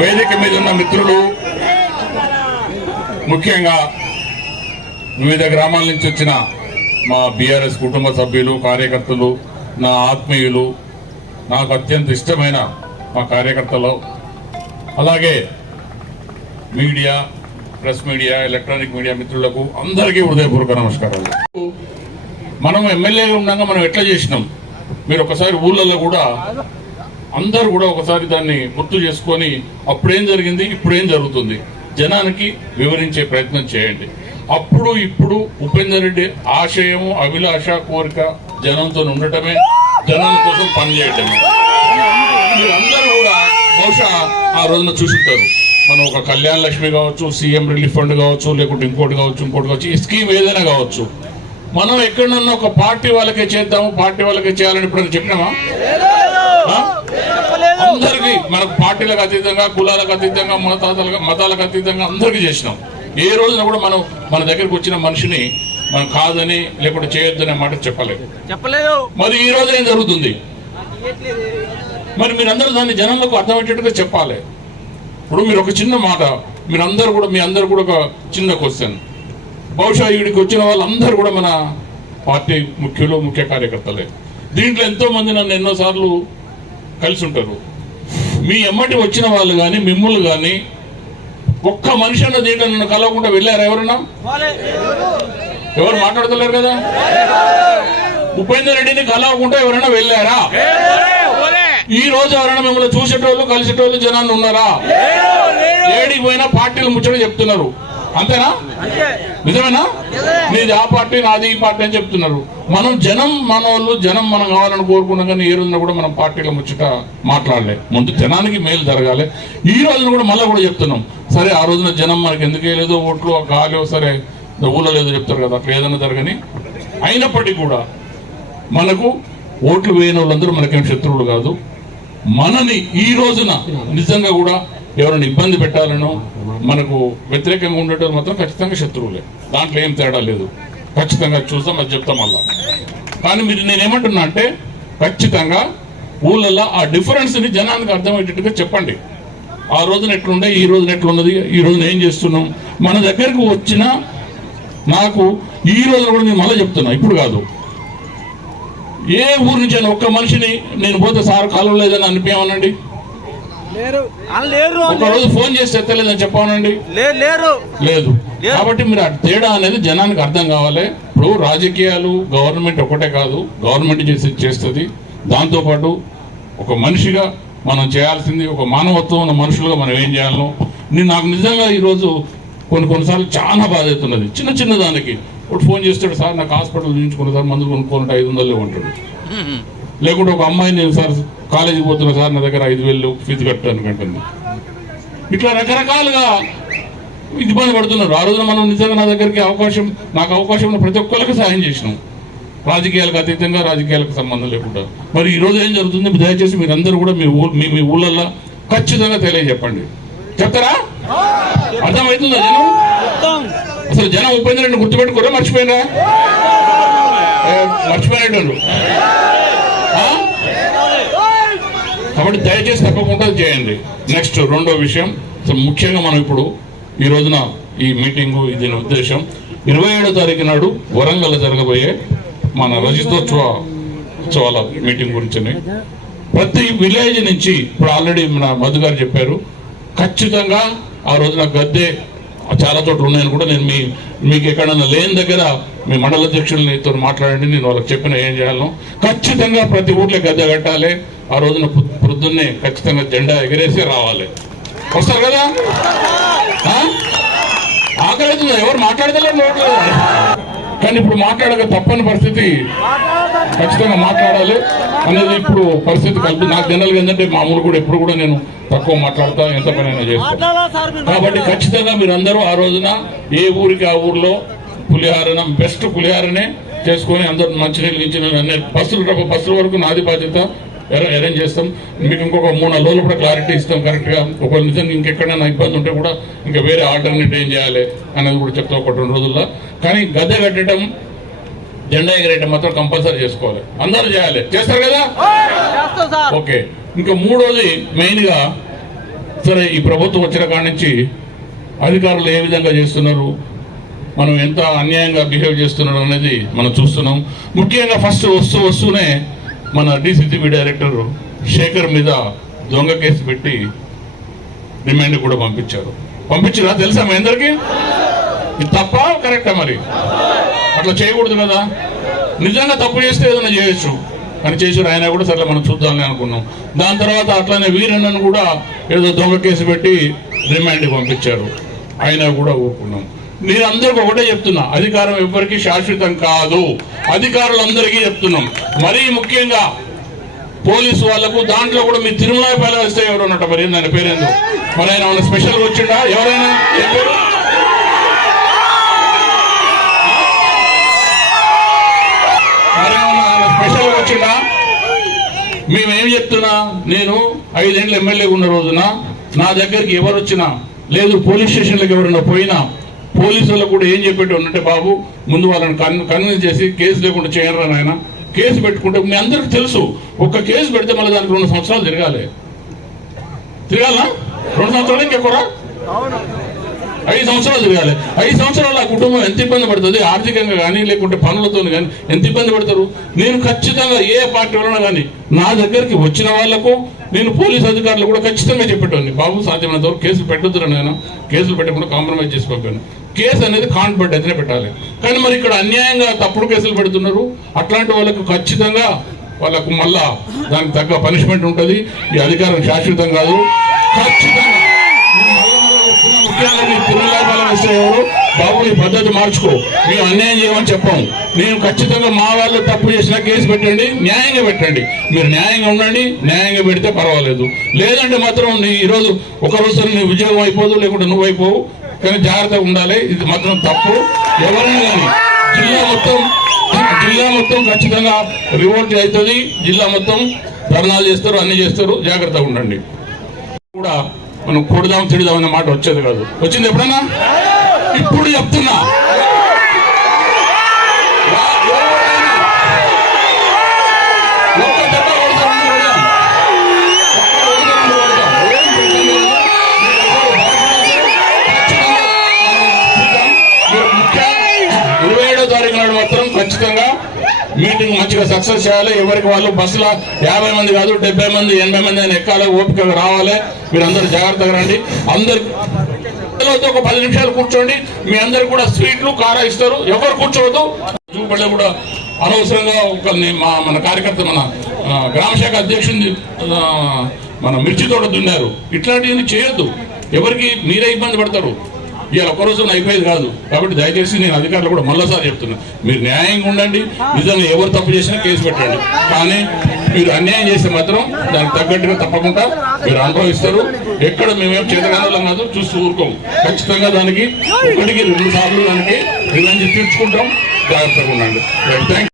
వేదిక మీద ఉన్న మిత్రులు ముఖ్యంగా వివిధ గ్రామాల నుంచి వచ్చిన మా బీఆర్ఎస్ కుటుంబ సభ్యులు కార్యకర్తలు నా ఆత్మీయులు నాకు అత్యంత ఇష్టమైన మా కార్యకర్తలు. అలాగే media press media electronic media మిత్రులకు అందరికీ హృదయపూర్వక నమస్కారాలు. మనం ఎమ్మెల్యేగా ఉండగా మనం ఎట్లా చేసినాం? మీరు ఒకసారి ఊళ్ళల్లో కూడా అందరూ కూడా ఒకసారి దాన్ని గుర్తు చేసుకొని అప్పుడేం జరిగింది? ఇప్పుడేం జరుగుతుంది? జనానికి వివరించే ప్రయత్నం చేయండి. అప్పుడు ఇప్పుడు ఉపేందర్ రెడ్డి ఆశయం అభిలాష కోరిక జనంతో ఉండటమే జనం కోసం పనిచేయటమే. మీరందరూ కూడా బహుశా ఆ రోజున చూసుంటారు. మనం ఒక కళ్యాణ లక్ష్మి కావచ్చు సీఎం రిలీఫ్ ఫండ్ కావచ్చు లేకుంటే ఇంకోటి కావచ్చు ఇంకోటి కావచ్చు ఈ స్కీమ్ ఏదైనా కావచ్చు. మనం ఎక్కడన్నా ఒక పార్టీ వాళ్ళకే చేద్దాము పార్టీ వాళ్ళకే చేయాలని ఇప్పుడు చెప్పినామా? అందరికి మనకు పార్టీలకు అతీతంగా కులాలకు అతీతంగా మతాలకు మతాలకు అతీతంగా అందరికీ చేసినాం. ఏ రోజున కూడా మనం మన దగ్గరికి వచ్చిన మనిషిని మనం కాదని లేకుంటే చేయొద్దనే మాట చెప్పలేదు. చెప్పలేదు. మరి ఈ రోజు ఏం జరుగుతుంది? మరి మీరందరూ దాన్ని జనంలోకి అర్థమయ్యేటట్టుగా చెప్పాలి. ఇప్పుడు మీరు ఒక చిన్న మాట మీరందరూ కూడా మీ అందరు కూడా ఒక చిన్న క్వశ్చన్ బహుశా ఈడికి వచ్చిన వాళ్ళందరూ కూడా మన పార్టీ ముఖ్యులు ముఖ్య కార్యకర్తలే. దీంట్లో ఎంతో మంది నన్ను ఎన్నోసార్లు కలిసి ఉంటారు మీ ఎమ్మటి వచ్చిన వాళ్ళు కానీ మిమ్మల్ని కానీ ఒక్క మనిషి అన్న దీంట్లో నన్ను కలవకుండా వెళ్ళారా ఎవరన్నా? ఎవరు మాట్లాడతలేరు కదా? ఉపేందర్ రెడ్డిని కలవకుండా ఎవరైనా వెళ్ళారా? ఈ రోజు ఎవరైనా మిమ్మల్ని చూసేటోళ్ళు కలిసేటోళ్ళు జనాన్ని ఉన్నారా? ఏడికి పోయినా పార్టీలు ముచ్చట చెప్తున్నారు. అంతేనా? నిజమేనా? నీది ఆ పార్టీ నాది ఈ పార్టీ అని చెప్తున్నారు. మనం జనం మన వాళ్ళు జనం మనం కావాలని కోరుకున్నాం కానీ ఏ రోజున కూడా మనం పార్టీల ముచ్చట మాట్లాడలే. ముందు జనానికి మేలు జరగాలి. ఈ రోజున కూడా మళ్ళీ కూడా చెప్తున్నాం. సరే ఆ రోజున జనం మనకి ఎందుకు వేయలేదో? ఓట్లు గాలి సరే ఊళ్ళో లేదో చెప్తారు కదా అట్లా ఏదైనా జరగని. అయినప్పటికీ కూడా మనకు ఓట్లు వేయని వాళ్ళందరూ మనకేం శత్రువులు కాదు. మనని ఈ రోజున నిజంగా కూడా ఎవరైనా ఇబ్బంది పెట్టాలనో మనకు వ్యతిరేకంగా ఉండేటోళ్ళు మాత్రం ఖచ్చితంగా శత్రువులే. దాంట్లో ఏం తేడా లేదు. ఖచ్చితంగా చూస్తాం అది చెప్తాం మళ్ళా. కానీ మీరు నేనేమంటున్నా అంటే ఖచ్చితంగా ఊళ్ళల్లో ఆ డిఫరెన్స్ని జనానికి అర్థమయ్యేటట్టుగా చెప్పండి. ఆ రోజున ఎట్లుండే ఈ రోజున ఎట్లున్నది ఈ రోజున ఏం చేస్తున్నాం? మన దగ్గరకు వచ్చిన నాకు ఈ రోజున కూడా నేను మళ్ళీ చెప్తున్నా ఇప్పుడు కాదు. ఏ ఊరు నుంచి అయినా ఒక్క మనిషిని నేను పోతే సార్ కాలం లేదని అనిపించమనండి లేరు. వాళ్ళు లేరు ఒక రోజు ఫోన్ చేసి ఎత్తలేదని చెప్పానండి. లేరు లేరు. లేదు. కాబట్టి మీరు తేడా అనేది జనానికి అర్థం కావాలి. ఇప్పుడు రాజకీయాలు గవర్నమెంట్ ఒకటే కాదు గవర్నమెంట్ చేసి చేస్తుంది. దాంతోపాటు ఒక మనిషిగా మనం చేయాల్సింది ఒక మానవత్వం ఉన్న మనుషులుగా మనం ఏం చేయాలో నేను నాకు నిజంగా ఈరోజు కొన్ని కొన్నిసార్లు చాలా బాధ అవుతున్నది. చిన్న చిన్న దానికి. ఇప్పుడు ఫోన్ చేస్తాడు సార్ నాకు హాస్పిటల్ చూపించుకున్న సార్ మందులు కొనుక్కోవాలంటే ఐదు వందలు ఉంటాడు లేకుంటే ఒక అమ్మాయి నేను సార్ కాలేజీకి పోతున్న సార్ నా దగ్గర ఐదు వేలు ఫీజు కట్టాను కంటుంది ఇట్లా రకరకాలుగా ఇబ్బంది పడుతున్నారు. ఆ రోజున మనం నిజంగా నా దగ్గరికి అవకాశం నాకు అవకాశం ప్రతి ఒక్కరికి సహాయం చేసినాం. రాజకీయాలకు అతీతంగా రాజకీయాలకు సంబంధం లేకుండా. మరి ఈరోజు ఏం జరుగుతుంది? దయచేసి మీరందరూ కూడా మీ ఊ మీ మీ ఊళ్ళల్లో ఖచ్చితంగా తెలియజెప్పండి. చెప్తారా? అర్థమవుతుందా జనం? అసలు జనం ఉపేంద్ర గుర్తుపెట్టుకోరా? మర్చిపోయినా మర్చిపోయినట్టు కాబట్టి దయచేసి తప్పకుండా చేయండి. నెక్స్ట్ రెండో విషయం. ముఖ్యంగా మనం ఇప్పుడు ఈ రోజున ఈ మీటింగు దీని ఉద్దేశం. ఇరవై ఏడో తారీఖు నాడు వరంగల్ జరగబోయే మన రజతోత్సవ ఉత్సవాల మీటింగ్ గురించి. ప్రతి విలేజ్ నుంచి ఇప్పుడు ఆల్రెడీ మన మధు గారు చెప్పారు. ఖచ్చితంగా ఆ రోజున గద్దె చాలా చోట్ల ఉన్నాయని కూడా నేను మీ మీకు ఎక్కడన్నా లేని దగ్గర మీ మండల అధ్యక్షులతో మాట్లాడండి నేను వాళ్ళకి చెప్పిన ఏం చేయాలో. ఖచ్చితంగా ప్రతి ఊర్లో గద్దె కట్టాలి. ఆ రోజున పొద్దున్నే ఖచ్చితంగా జెండా ఎగరేసి రావాలి. వస్తారు కదా? ఆ? ఆకలి అవుతుందా? ఎవరు మాట్లాడతలేరు నోట్లో కానీ ఇప్పుడు మాట్లాడక తప్పని పరిస్థితి ఖచ్చితంగా మాట్లాడాలి అనేది ఇప్పుడు పరిస్థితి కలిపి నాకు జనరల్గా ఏంటంటే మామూలు కూడా ఎప్పుడు కూడా నేను తక్కువ మాట్లాడతా ఎంత పనైనా చేస్తాను కాబట్టి ఖచ్చితంగా మీరు అందరూ ఆ రోజున ఏ ఊరికి ఆ ఊర్లో పులిహారనం బెస్ట్ పులిహారనే చేసుకొని అందరూ మంచినీళ్ళు ఇచ్చిన అన్ని బస్సులు రా- బస్సుల వరకు నాది బాధ్యత. అరేంజ్ చేస్తాం. మీకు ఇంకొక మూడు నాలుగు రోజులు కూడా క్లారిటీ ఇస్తాం. కరెక్ట్గా ఒక నిజంగా ఇంకెక్కడైనా ఇబ్బంది ఉంటే కూడా ఇంకా వేరే ఆల్టర్నేట్ ఏం చేయాలి అనేది కూడా చెప్తాం ఒక రెండు రోజుల్లో. కానీ గద్దె కట్టడం జెండా ఎగరేయటం మాత్రం కంపల్సరీ చేసుకోవాలి. అందరూ చేయాలి. చేస్తారు కదా? ఓకే. ఇంకా మూడోది మెయిన్గా సరే ఈ ప్రభుత్వం వచ్చిన కాడి నుంచి అధికారులు ఏ విధంగా చేస్తున్నారు? మనం ఎంత అన్యాయంగా బిహేవ్ చేస్తున్నాడు అనేది మనం చూస్తున్నాం. ముఖ్యంగా ఫస్ట్ వస్తూ వస్తూనే మన డిసిసిబి డైరెక్టర్ శేఖర్ మీద దొంగ కేసు పెట్టి రిమాండ్ కూడా పంపించారు. పంపించారా తెలుసా మీ అందరికీ? ఇది తప్ప? కరెక్టా మరి? అట్లా చేయకూడదు కదా. నిజంగా తప్పు చేస్తే ఏదైనా చేయొచ్చు. అని చేసారు ఆయన కూడా సరే మనం చూద్దామని అనుకున్నాం. దాని తర్వాత అట్లానే వీరన్నను కూడా ఏదో దొంగ కేసు పెట్టి రిమాండ్ పంపించారు. ఆయన కూడా ఊరుకున్నాం. నేను ఒకటే చెప్తున్నా అధికారం ఎవరికి శాశ్వతం కాదు. అధికారులందరికీ చెప్తున్నాం. మరీ ముఖ్యంగా పోలీసు వాళ్ళకు దాంట్లో కూడా మీ తిరుమల పైన వస్తే ఎవరు ఉన్నట్టు మరి? ఏందని పేరేందో? మరి ఆయన ఏమైనా స్పెషల్ వచ్చిండా? ఎవరైనా? చెప్పారు మరి ఆయన స్పెషల్ వచ్చిండా? మేమేం చెప్తున్నా? నేను ఐదేళ్ళు ఎమ్మెల్యే ఉన్న రోజున నా దగ్గరికి ఎవరు వచ్చినా లేదు పోలీస్ స్టేషన్లకు ఎవరైనా పోయినా పోలీసులకు కూడా ఏం చెప్పేటి ఉంటే బాబు ముందు వాళ్ళని కన్ కన్విన్స్ చేసి కేసు లేకుండా చేయరా నాయన. కేసు పెట్టుకుంటే మీ అందరికి తెలుసు. ఒక్క కేసు పెడితే మళ్ళీ దానికి రెండు సంవత్సరాలు తిరగాలి. తిరగాలా రెండు సంవత్సరాలు ఇంకెక్కువరా ఐదు సంవత్సరాలు తిరగాలి. ఐదు సంవత్సరాలు ఆ కుటుంబం ఎంత ఇబ్బంది పడుతుంది? ఆర్థికంగా కానీ లేకుంటే పనులతో కానీ ఎంత ఇబ్బంది పడతారు? నేను ఖచ్చితంగా ఏ పార్టీ వలన కానీ నా దగ్గరికి వచ్చిన వాళ్ళకు నేను పోలీస్ అధికారులు కూడా ఖచ్చితంగా చెప్పేటోని బాబు సాధ్యమైనంత వరకు కేసులు పెట్టొద్దు నేను కేసులు పెట్టకుండా కాంప్రమైజ్ చేసి పంపాను కేసు అనేది కాన్ఫిడెంట్ అయితేనే పెట్టాలి. కానీ మరి ఇక్కడ అన్యాయంగా తప్పుడు కేసులు పెడుతున్నారు. అట్లాంటి వాళ్ళకు ఖచ్చితంగా వాళ్ళకు మళ్ళా దానికి తగ్గ పనిష్మెంట్ ఉంటుంది. ఈ అధికారం శాశ్వతం కాదు. ఖచ్చితంగా. ముఖ్యంగా తిరుగులాభాలు వేసేవారు బాబు నీ పద్ధతి మార్చుకో. మేము అన్యాయం చేయమని చెప్పాము మేము ఖచ్చితంగా మా వాళ్ళు తప్పు చేసినా కేసు పెట్టండి న్యాయంగా పెట్టండి. మీరు న్యాయంగా ఉండండి న్యాయంగా పెడితే పర్వాలేదు. లేదంటే మాత్రం నీ ఈరోజు ఒక రోజు నీ ఉద్యోగం అయిపోదు లేకుంటే నువ్వు అయిపోవు. కానీ జాగ్రత్తగా ఉండాలి. ఇది మాత్రం తప్పు. ఎవరైనా కానీ జిల్లా మొత్తం జిల్లా మొత్తం ఖచ్చితంగా రివోల్ట్ అవుతుంది. జిల్లా మొత్తం ధర్నాలు చేస్తారు అన్ని చేస్తారు. జాగ్రత్తగా ఉండండి. కూడా మనం కొడదాం తిడదాం అనే మాట వచ్చేది కాదు. వచ్చింది ఎప్పుడన్నా? ఇప్పుడు చెప్తున్నా. ఖచ్చితంగా మాత్రం ఖచ్చితంగా మీటింగ్ మంచిగా సక్సెస్ చేయాలి. ఎవరికి వాళ్ళు బస్సులో యాభై మంది కాదు డెబ్బై మంది ఎనభై మంది అని ఎక్కాలి ఓపిక రావాలి. మీరు అందరు జాగ్రత్తగా రండి. అందరు పిల్లలతో ఒక పది నిమిషాలు కూర్చోండి. మీ అందరు కూడా స్వీట్లు కారా ఇస్తారు. ఎవరు కూర్చోవద్దు. చూపడే కూడా అనవసరంగా ఒక మా మన కార్యకర్త మన గ్రామశాఖ గ్రామ శాఖ అధ్యక్షుని మన మిర్చి తోట దున్నారు ఇట్లాంటివన్నీ చేయొద్దు. ఎవరికి మీరే ఇబ్బంది పడతారు. ఇవాళ ఒక్క రోజు అయిపోయేది కాదు. కాబట్టి దయచేసి నేను అధికారులు కూడా మళ్ళీసారి చెప్తున్నా. మీరు న్యాయంగా ఉండండి నిజంగా ఎవరు తప్పు చేసినా కేసు పెట్టండి. కానీ మీరు అన్యాయం చేస్తే మాత్రం దానికి తగ్గట్టుగా తప్పకుండా మీరు అనుభవిస్తారు. ఎక్కడ మేమేం చేతగానం కాదు చూస్తూ ఊరుకోము. ఖచ్చితంగా దానికి ఒకటికి రెండు సార్లు దానికి రివెంజ్ తీర్చుకుంటాం. జాగ్రత్తగా ఉండండి. థ్యాంక్